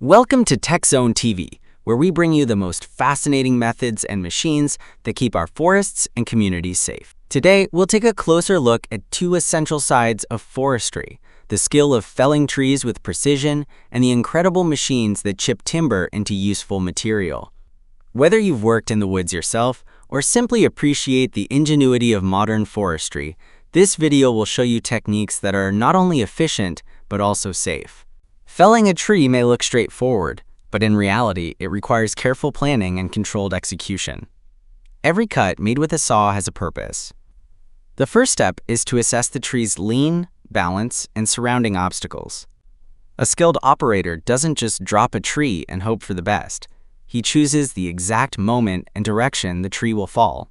Welcome to TechZone TV, where we bring you the most fascinating methods and machines that keep our forests and communities safe. Today, we'll take a closer look at two essential sides of forestry: the skill of felling trees with precision and the incredible machines that chip timber into useful material. Whether you've worked in the woods yourself or simply appreciate the ingenuity of modern forestry, this video will show you techniques that are not only efficient, but also safe. Felling a tree may look straightforward, but in reality, it requires careful planning and controlled execution. Every cut made with a saw has a purpose. The first step is to assess the tree's lean, balance, and surrounding obstacles. A skilled operator doesn't just drop a tree and hope for the best. He chooses the exact moment and direction the tree will fall.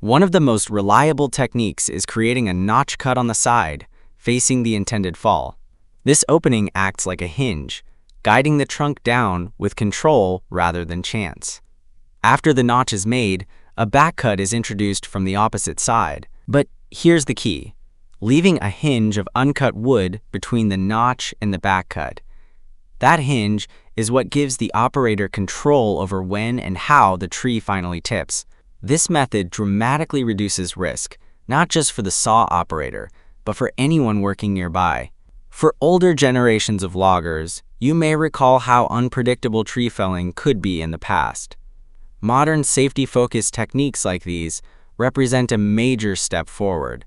One of the most reliable techniques is creating a notch cut on the side, facing the intended fall. This opening acts like a hinge, guiding the trunk down with control rather than chance. After the notch is made, a back cut is introduced from the opposite side. But here's the key: leaving a hinge of uncut wood between the notch and the back cut. That hinge is what gives the operator control over when and how the tree finally tips. This method dramatically reduces risk, not just for the saw operator, but for anyone working nearby. For older generations of loggers, you may recall how unpredictable tree felling could be in the past. Modern safety-focused techniques like these represent a major step forward.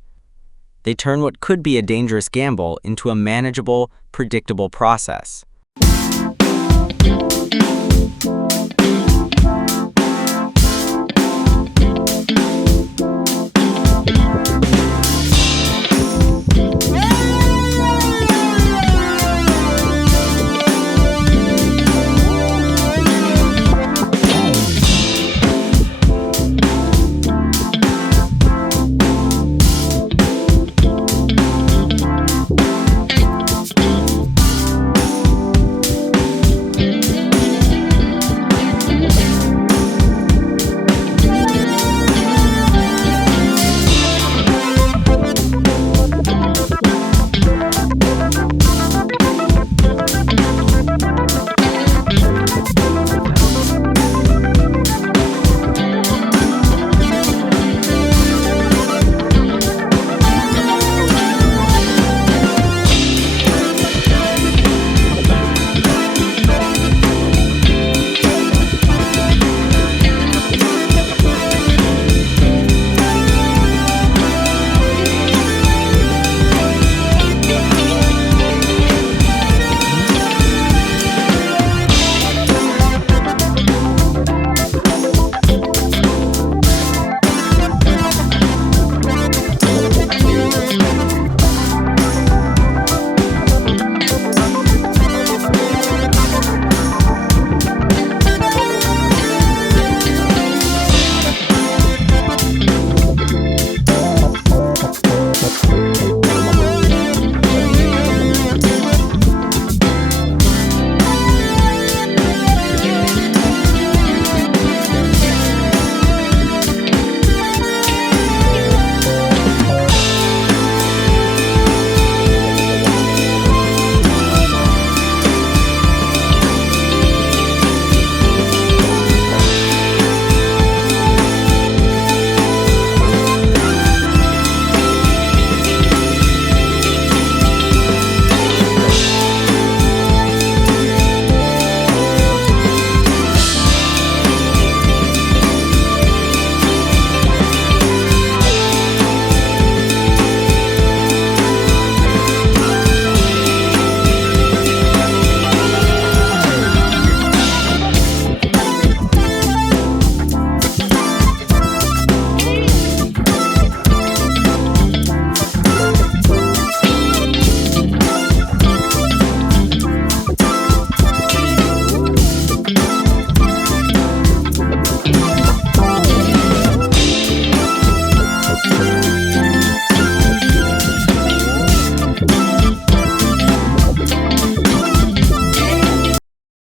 They turn what could be a dangerous gamble into a manageable, predictable process.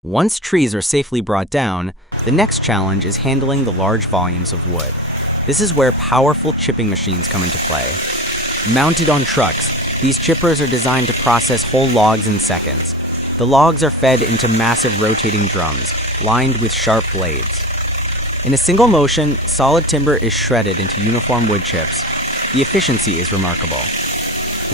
Once trees are safely brought down, the next challenge is handling the large volumes of wood. This is where powerful chipping machines come into play. Mounted on trucks, these chippers are designed to process whole logs in seconds. The logs are fed into massive rotating drums, lined with sharp blades. In a single motion, solid timber is shredded into uniform wood chips. The efficiency is remarkable.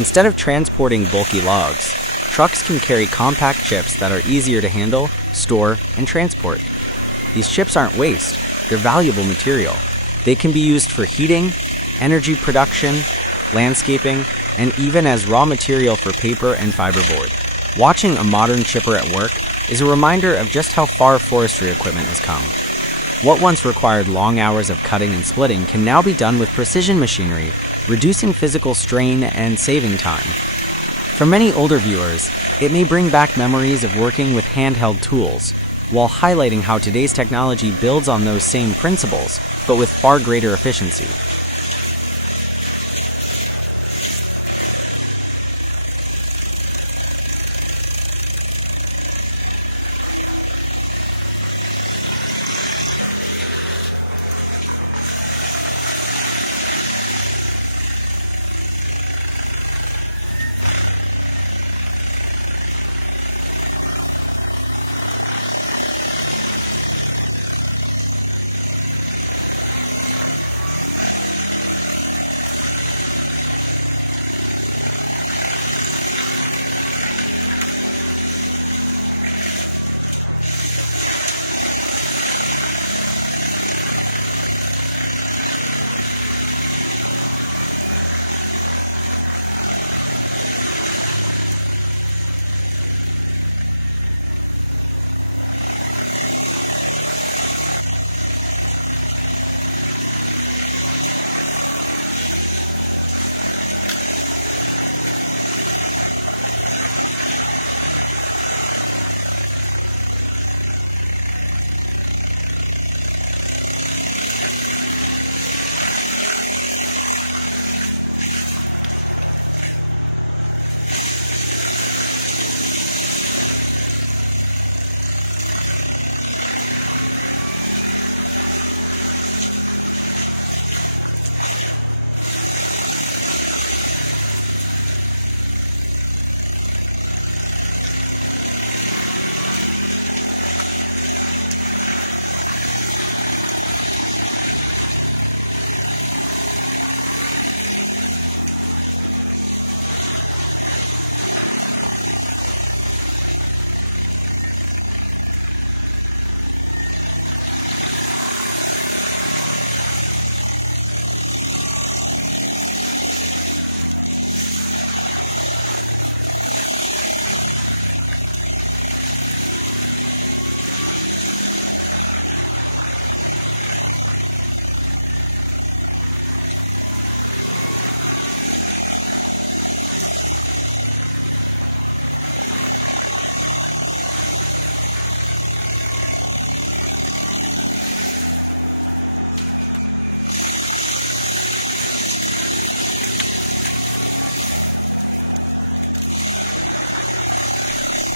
Instead of transporting bulky logs, trucks can carry compact chips that are easier to handle, store, and transport. These chips aren't waste, they're valuable material. They can be used for heating, energy production, landscaping, and even as raw material for paper and fiberboard. Watching a modern chipper at work is a reminder of just how far forestry equipment has come. What once required long hours of cutting and splitting can now be done with precision machinery, reducing physical strain and saving time. For many older viewers, it may bring back memories of working with handheld tools, while highlighting how today's technology builds on those same principles, but with far greater efficiency.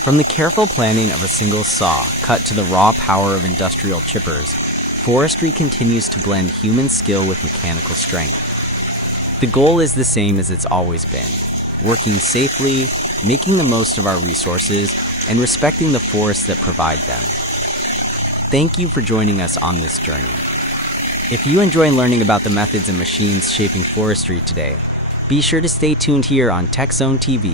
From the careful planning of a single saw cut to the raw power of industrial chippers, forestry continues to blend human skill with mechanical strength. The goal is the same as it's always been: working safely, making the most of our resources, and respecting the forests that provide them. Thank you for joining us on this journey. If you enjoy learning about the methods and machines shaping forestry today, be sure to stay tuned here on TechZone TV.